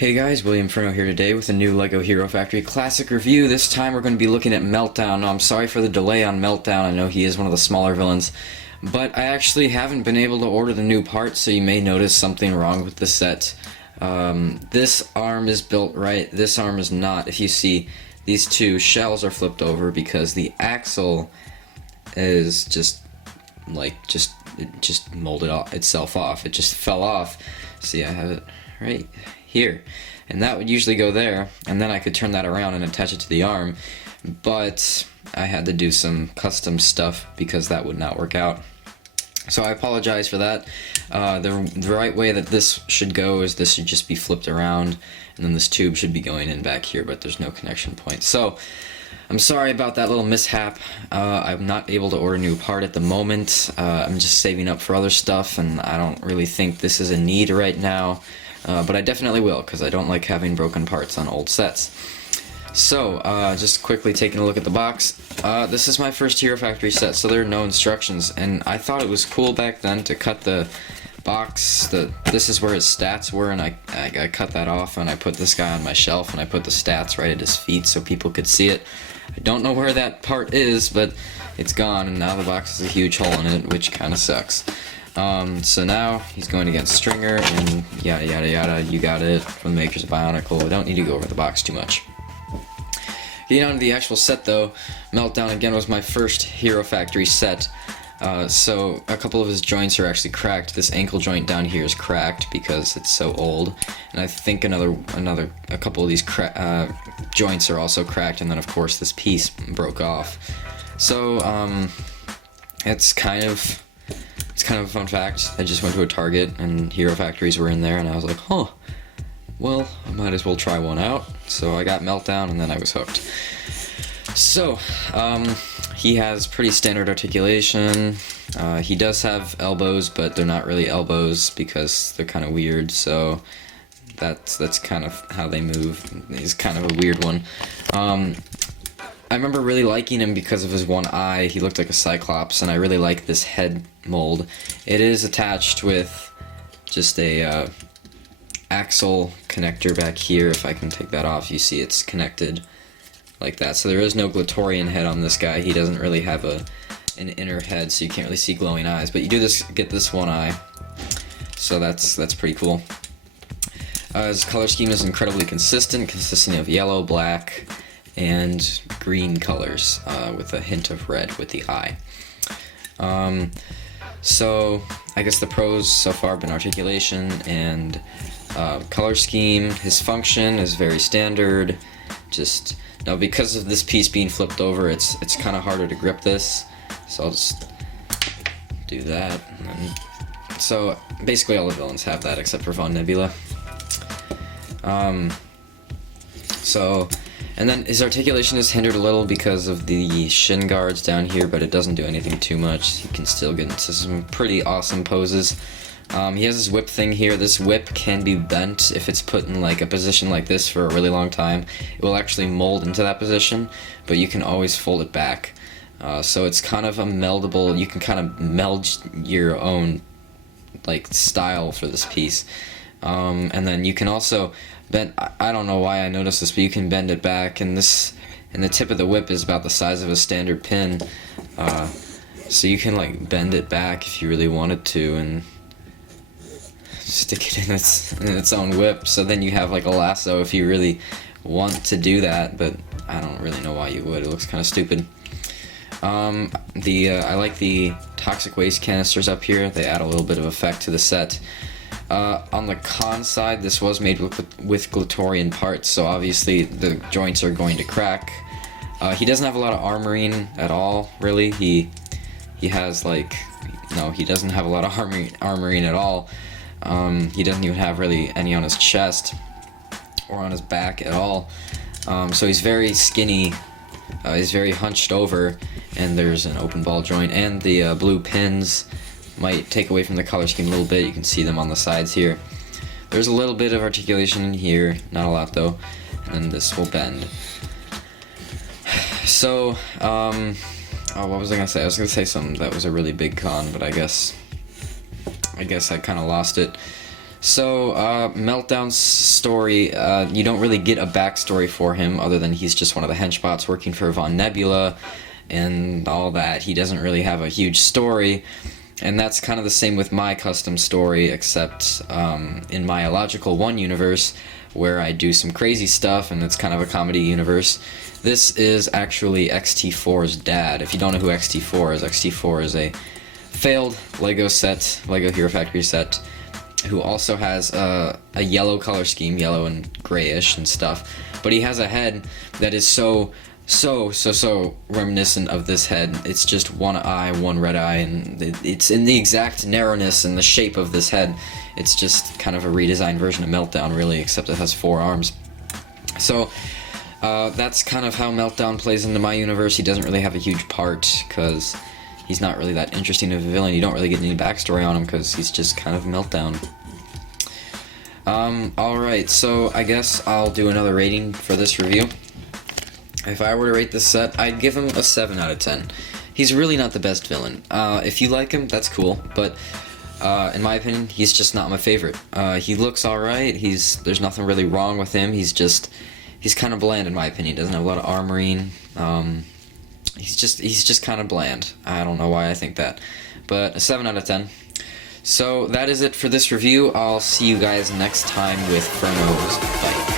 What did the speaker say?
Hey guys, William Furno here today with a new LEGO Hero Factory Classic review. This time we're going to be looking at Meltdown. Now, I'm sorry for the delay on Meltdown. I know he is one of the smaller villains, but I actually haven't been able to order the new parts, so you may notice something wrong with the set. This arm is built right, this arm is not. If you see, these two shells are flipped over because the axle is just molded itself off. It just fell off. See, I have it right here, and that would usually go there, and then I could turn that around and attach it to the arm, but I had to do some custom stuff because that would not work out. So I apologize for that. The right way that this should go is this should just be flipped around, and then this tube should be going in back here, but there's no connection point. So I'm sorry about that little mishap. I'm not able to order a new part at the moment. I'm just saving up for other stuff, and I don't really think this is a need right now. But I definitely will, because I don't like having broken parts on old sets. So, just quickly taking a look at the box. This is my first Hero Factory set, so there are no instructions, and I thought it was cool back then to cut the box. This is where his stats were, and I cut that off, and I put this guy on my shelf, and I put the stats right at his feet so people could see it. I don't know where that part is, but it's gone, and now the box has a huge hole in it, which kind of sucks. So now he's going against Stringer and yada yada yada. You got it from the makers of Bionicle. We don't need to go over the box too much. Getting on to the actual set though, Meltdown again was my first Hero Factory set. So a couple of his joints are actually cracked. This ankle joint down here is cracked because it's so old, and I think a couple of these joints are also cracked, and then of course this piece broke off. So it's kind of a fun fact. I just went to a Target and Hero Factories were in there, and I was like, huh, well, I might as well try one out. So I got Meltdown, and then I was hooked. So, he has pretty standard articulation. He does have elbows, but they're not really elbows because they're kind of weird, so that's kind of how they move. He's kind of a weird one. I remember really liking him because of his one eye. He looked like a Cyclops, and I really like this head mold. It is attached with just a axle connector back here. If I can take that off, you see it's connected like that. So there is no Glatorian head on this guy. He doesn't really have an inner head, so you can't really see glowing eyes. But you do get this one eye, so that's pretty cool. His color scheme is incredibly consistent, consisting of yellow, black, and green colors, with a hint of red with the eye. So I guess the pros so far have been articulation and color scheme. His function is very standard. Just now, because of this piece being flipped over, it's kind of harder to grip this. So I'll just do that. So basically all the villains have that except for Von Nebula. And then his articulation is hindered a little because of the shin guards down here, but it doesn't do anything too much. He can still get into some pretty awesome poses. He has his whip thing here. This whip can be bent if it's put in like a position like this for a really long time. It will actually mold into that position, but you can always fold it back. So it's kind of a meldable, you can kind of meld your own like style for this piece. And then you can also bend, I don't know why I noticed this, but you can bend it back, and the tip of the whip is about the size of a standard pin. So you can like bend it back if you really wanted to and stick it in its own whip. So then you have like a lasso if you really want to do that, but I don't really know why you would. It looks kind of stupid. I like the toxic waste canisters up here. They add a little bit of effect to the set. On the con side, this was made with Glatorian parts, so obviously the joints are going to crack. He doesn't have a lot of armoring at all, really. He has like, no, he doesn't have a lot of armoring at all. He doesn't even have really any on his chest or on his back at all. So he's very skinny. He's very hunched over, and there's an open ball joint, and the blue pins might take away from the color scheme a little bit. You can see them on the sides here. There's a little bit of articulation in here, not a lot though, and then this will bend. So, what was I gonna say? I was gonna say something that was a really big con, but I guess I kind of lost it. So, Meltdown's story, you don't really get a backstory for him other than he's just one of the henchbots working for Von Nebula and all that. He doesn't really have a huge story, and that's kind of the same with my custom story, except in my Illogical 1 universe, where I do some crazy stuff, and it's kind of a comedy universe. This is actually XT4's dad. If you don't know who XT4 is a failed Lego set, Lego Hero Factory set, who also has a yellow color scheme, yellow and grayish and stuff, but he has a head that is so reminiscent of this head. It's just one eye, one red eye, and it's in the exact narrowness and the shape of this head. It's just kind of a redesigned version of Meltdown, really, except it has 4 arms. So that's kind of how Meltdown plays into my universe. He doesn't really have a huge part, because he's not really that interesting of a villain. You don't really get any backstory on him, because he's just kind of Meltdown. Alright, so I guess I'll do another rating for this review. If I were to rate this set, I'd give him a 7 out of 10. He's really not the best villain. If you like him, that's cool, but in my opinion, he's just not my favorite. He looks alright, there's nothing really wrong with him, he's kind of bland in my opinion. He doesn't have a lot of armoring. He's just kind of bland. I don't know why I think that, but a 7 out of 10. So that is it for this review. I'll see you guys next time with Furno's Bike.